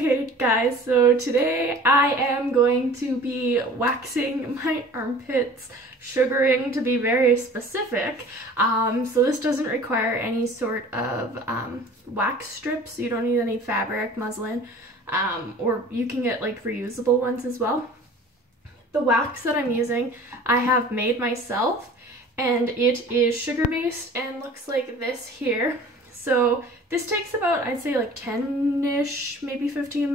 Okay guys, so today I am going to be waxing my armpits, sugaring to be very specific. So this doesn't require any sort of wax strips. You don't need any fabric, muslin, or you can get like reusable ones as well. The wax that I'm using, I have made myself, and it is sugar based and looks like this here. So this takes about, I'd say like 10-ish, maybe 15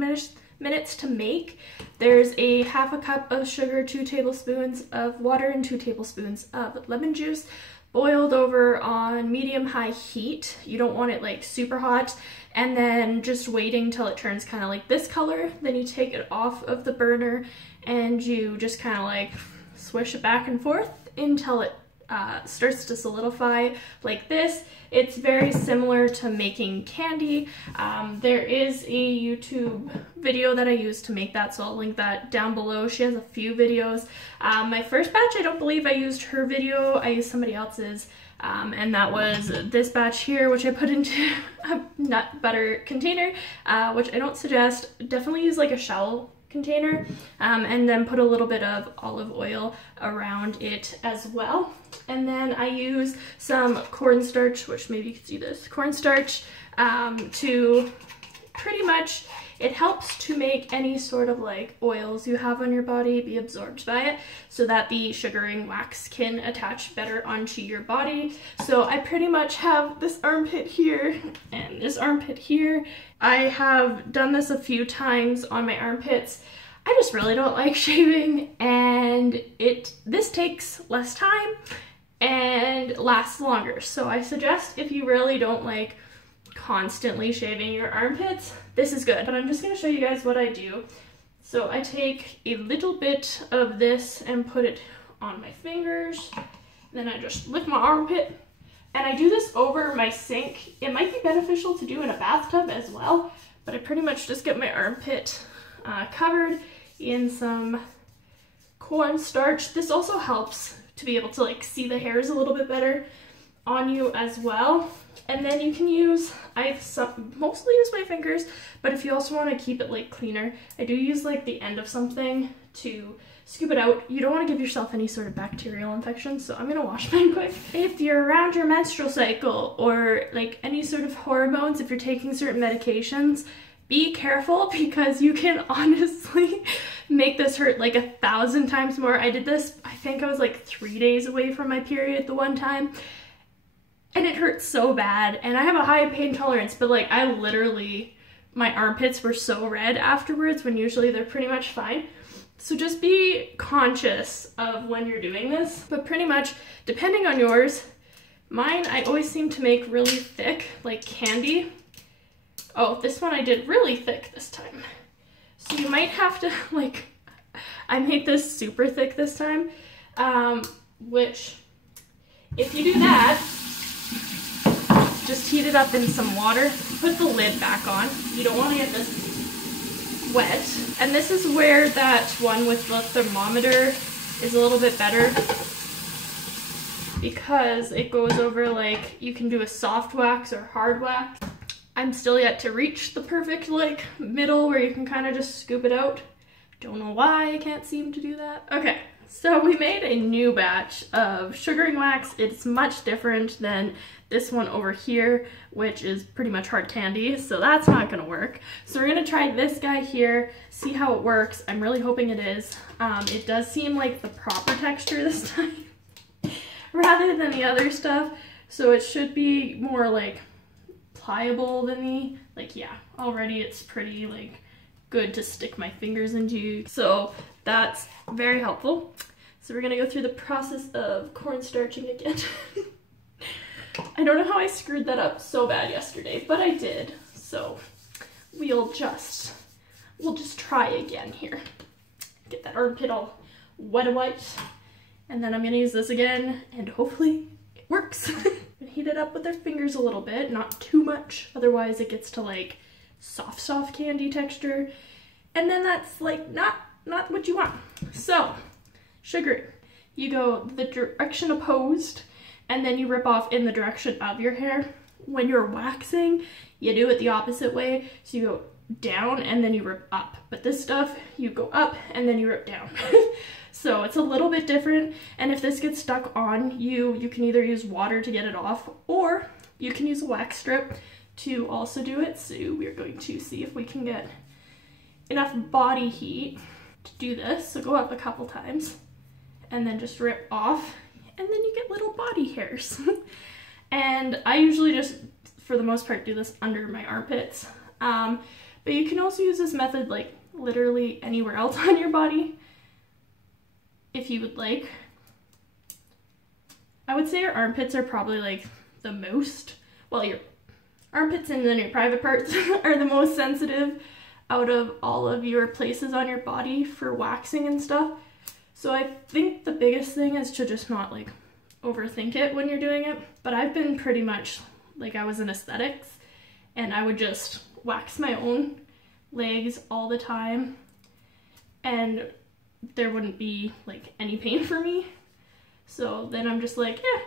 minutes to make. There's a half a cup of sugar, 2 tablespoons of water, and 2 tablespoons of lemon juice, boiled over on medium-high heat. You don't want it like super hot, and then just waiting till it turns kind of like this color. Then you take it off of the burner and you just kind of like swish it back and forth until it starts to solidify like this. It's very similar to making candy. There is a YouTube video that I used to make that, so I'll link that down below. She has a few videos. My first batch, I don't believe I used her video. I used somebody else's, and that was this batch here, which I put into a nut butter container, which I don't suggest. Definitely use like a shallow container, and then put a little bit of olive oil around it as well. And then I use some cornstarch, which maybe you can see this, cornstarch, to pretty much, it helps to make any sort of like oils you have on your body be absorbed by it, so that the sugaring wax can attach better onto your body. So I pretty much have this armpit here and this armpit here. I have done this a few times on my armpits. I just really don't like shaving, and this takes less time and lasts longer. So I suggest if you really don't like constantly shaving your armpits, this is good. But I'm just going to show you guys what I do. So I take a little bit of this and put it on my fingers. Then I just lift my armpit, and I do this over my sink. It might be beneficial to do in a bathtub as well, but I pretty much just get my armpit covered in some cornstarch. This also helps to be able to like see the hairs a little bit better on you as well. And then you can use, I mostly use my fingers, but if you also want to keep it like cleaner, I do use like the end of something to scoop it out. You don't want to give yourself any sort of bacterial infection, so I'm gonna wash mine quick. If you're around your menstrual cycle or like any sort of hormones, if you're taking certain medications, be careful, because you can honestly make this hurt like 1,000 times more. I did this, I think I was like 3 days away from my period the one time, and it hurt so bad, and I have a high pain tolerance, but like I literally, my armpits were so red afterwards when usually they're pretty much fine. So just be conscious of when you're doing this. But pretty much, depending on yours, mine I always seem to make really thick, like candy. Oh, this one I did really thick this time. So you might have to like, I made this super thick this time, which if you do that, just heat it up in some water, put the lid back on. You don't want to get this wet. And this is where that one with the thermometer is a little bit better, because it goes over like, you can do a soft wax or hard wax. I'm still yet to reach the perfect like middle where you can kind of just scoop it out. Don't know why I can't seem to do that. Okay, so we made a new batch of sugaring wax. It's much different than this one over here, which is pretty much hard candy, so that's not gonna work. So we're gonna try this guy here, see how it works. I'm really hoping it is. It does seem like the proper texture this time rather than the other stuff, so it should be more like pliable than the, like, yeah, already it's pretty like good to stick my fingers into, so that's very helpful. So we're gonna go through the process of cornstarching again. I don't know how I screwed that up so bad yesterday, but I did, so we'll just try again here. Get that armpit all wet, and then I'm gonna use this again, and hopefully it works. Heat it up with our fingers a little bit, not too much, otherwise it gets to like soft candy texture, and then that's like not what you want. So sugar, you go the direction opposed, and then you rip off in the direction of your hair. When you're waxing, you do it the opposite way. So you go down and then you rip up. But this stuff, you go up and then you rip down. So it's a little bit different. And if this gets stuck on you, you can either use water to get it off, or you can use a wax strip to also do it. So we're going to see if we can get enough body heat to do this. So go up a couple times and then just rip off, and then you get little body hairs. And I usually just, for the most part, do this under my armpits. But you can also use this method like literally anywhere else on your body if you would like. I would say your armpits are probably like the most, well, your armpits and then your private parts are the most sensitive out of all of your places on your body for waxing and stuff. So I think the biggest thing is to just not like overthink it when you're doing it. But I've been pretty much like, I was in aesthetics and I would just wax my own legs all the time and there wouldn't be like any pain for me. So then I'm just like, yeah,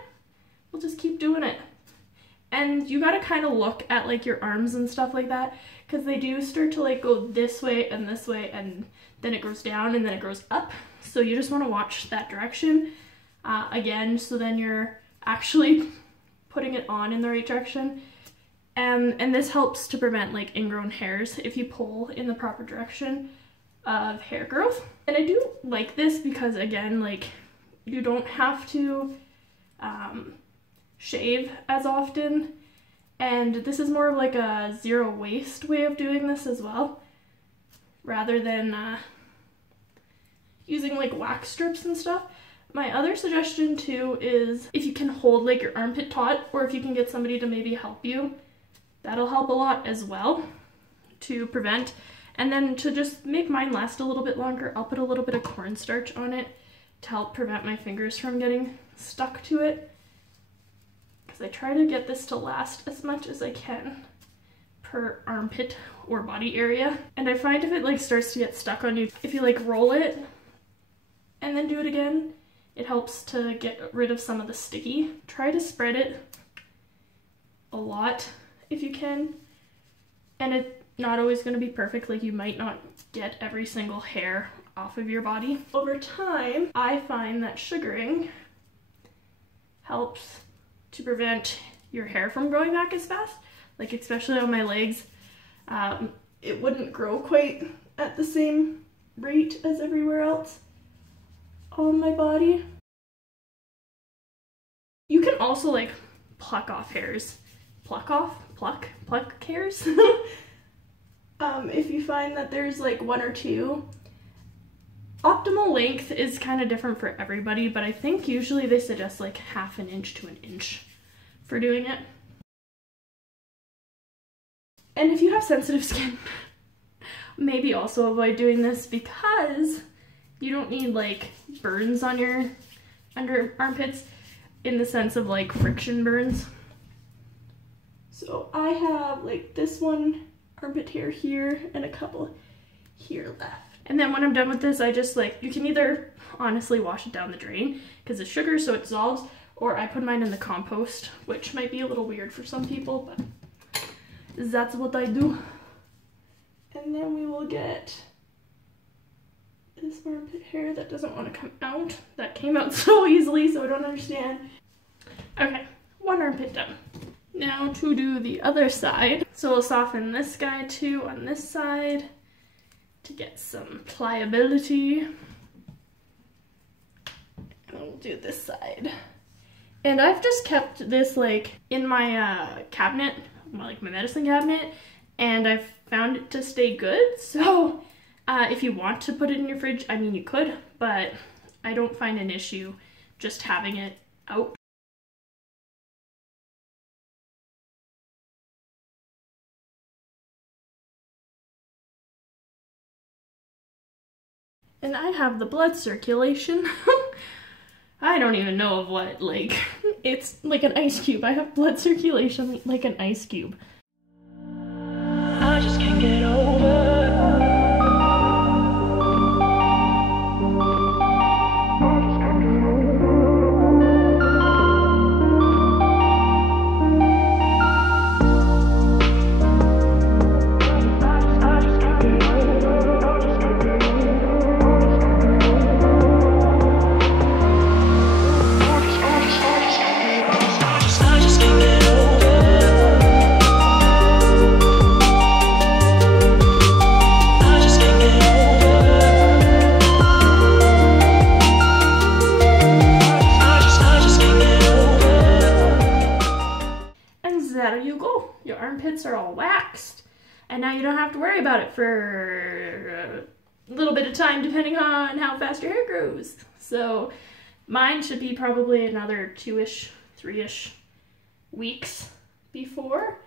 we'll just keep doing it. And you gotta kind of look at like your arms and stuff like that, because they do start to like go this way, and then it goes down and then it goes up. So you just want to watch that direction again, so then you're actually putting it on in the right direction. And this helps to prevent like ingrown hairs if you pull in the proper direction of hair growth. And I do like this because, again, like, you don't have to shave as often, and this is more of like a zero waste way of doing this as well, rather than using like wax strips and stuff. My other suggestion too is if you can hold like your armpit taut, or if you can get somebody to maybe help you, that'll help a lot as well to prevent. And then to just make mine last a little bit longer, I'll put a little bit of cornstarch on it to help prevent my fingers from getting stuck to it, because I try to get this to last as much as I can per armpit or body area. And I find if it like starts to get stuck on you, if you like roll it and then do it again, it helps to get rid of some of the sticky. Try to spread it a lot if you can, and it's not always going to be perfect. Like, you might not get every single hair off of your body. Over time, I find that sugaring helps to prevent your hair from growing back as fast, like especially on my legs. It wouldn't grow quite at the same rate as everywhere else on my body. You can also like pluck off hairs. Pluck hairs. If you find that there's like one or two. Optimal length is kind of different for everybody, but I think usually they suggest like 1/2 inch to 1 inch for doing it. And if you have sensitive skin, maybe also avoid doing this, because you don't need like burns on your under armpits in the sense of like friction burns. So I have like this one armpit hair here and a couple here left. And then when I'm done with this, I just like, you can either honestly wash it down the drain because it's sugar so it dissolves, or I put mine in the compost, which might be a little weird for some people, but that's what I do. And then we will get this armpit hair that doesn't want to come out. That came out so easily, so I don't understand. Okay, one armpit done. Now to do the other side. So we'll soften this guy too on this side to get some pliability. And we'll do this side. And I've just kept this like in my cabinet, like my medicine cabinet, and I've found it to stay good. So if you want to put it in your fridge, I mean you could, but I don't find an issue just having it out. And I have the blood circulation. I don't even know of what, like, it's like an ice cube. I have blood circulation like an ice cube. I just can't get over. I you go. Your armpits are all waxed, and now you don't have to worry about it for a little bit of time depending on how fast your hair grows. So mine should be probably another 2-ish, 3-ish weeks before,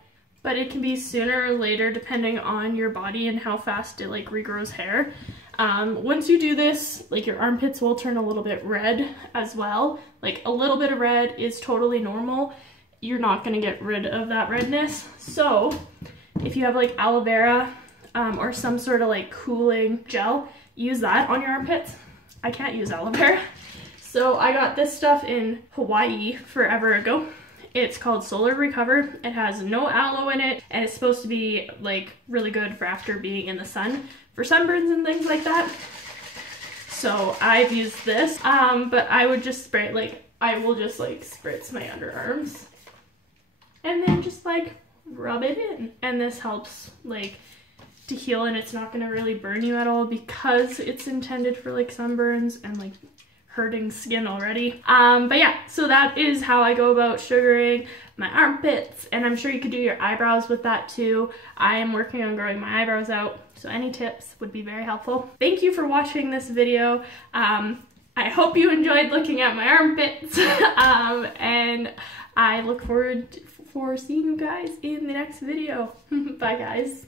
but it can be sooner or later depending on your body and how fast it like regrows hair. Once you do this, like your armpits will turn a little bit red as well. Like a little bit of red is totally normal. You're not gonna get rid of that redness. So if you have like aloe vera or some sort of like cooling gel, use that on your armpits. I can't use aloe vera. So I got this stuff in Hawaii forever ago. It's called Solar Recover. It has no aloe in it, and it's supposed to be like really good for after being in the sun for sunburns and things like that. So I've used this, but I would just spray it, like I will just like spritz my underarms and then just like rub it in. And this helps like to heal, and it's not gonna really burn you at all because it's intended for like sunburns and like hurting skin already. But yeah, so that is how I go about sugaring my armpits, and I'm sure you could do your eyebrows with that too. I am working on growing my eyebrows out, so any tips would be very helpful. Thank you for watching this video. I hope you enjoyed looking at my armpits, and I look forward for seeing you guys in the next video. Bye guys.